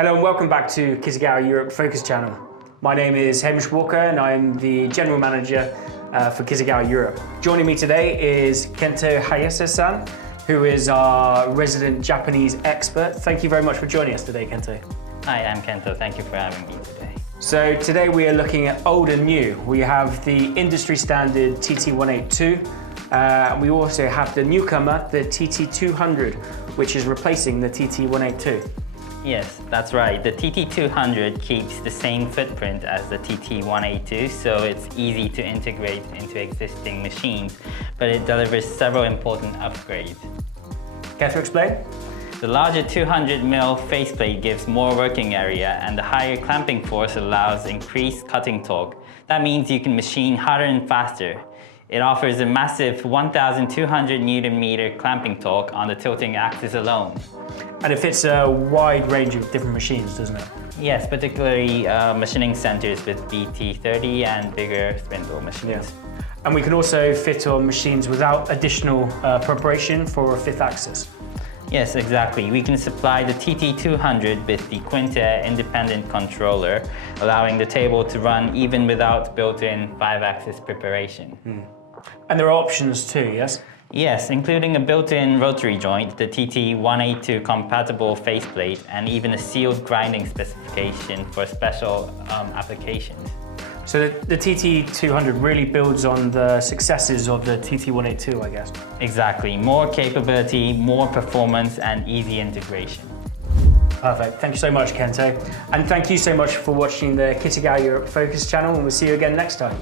Hello and welcome back to Kitagawa Europe Focus Channel. My name is Hamish Walker and I'm the General Manager for Kitagawa Europe. Joining me today is Kento Hayase-san, who is our resident Japanese expert. Thank you very much for joining us today, Kento. Hi, I'm Kento. Thank you for having me today. So today we are looking at old and new. We have the industry standard TT182. We also have the newcomer, the TT200, which is replacing the TT182. Yes, that's right. The TT200 keeps the same footprint as the TT182, so it's easy to integrate into existing machines, but it delivers several important upgrades. Care to explain? The larger 200mm faceplate gives more working area, and the higher clamping force allows increased cutting torque. That means you can machine harder and faster. It offers a massive 1,200 Nm clamping torque on the tilting axis alone. And it fits a wide range of different machines, doesn't it? Yes, particularly machining centers with BT30 and bigger spindle machines. Yeah. And we can also fit on machines without additional preparation for a fifth axis. Yes, exactly. We can supply the TT200 with the Quinta independent controller, allowing the table to run even without built-in 5-axis preparation. And there are options too, yes? Yes, including a built-in rotary joint, the TT182 compatible faceplate, and even a sealed grinding specification for special applications. So the TT200 really builds on the successes of the TT182, I guess. Exactly. More capability, more performance, and easy integration. Perfect. Thank you so much, Kento. And thank you so much for watching the Kitagawa Europe Focus channel, and we'll see you again next time.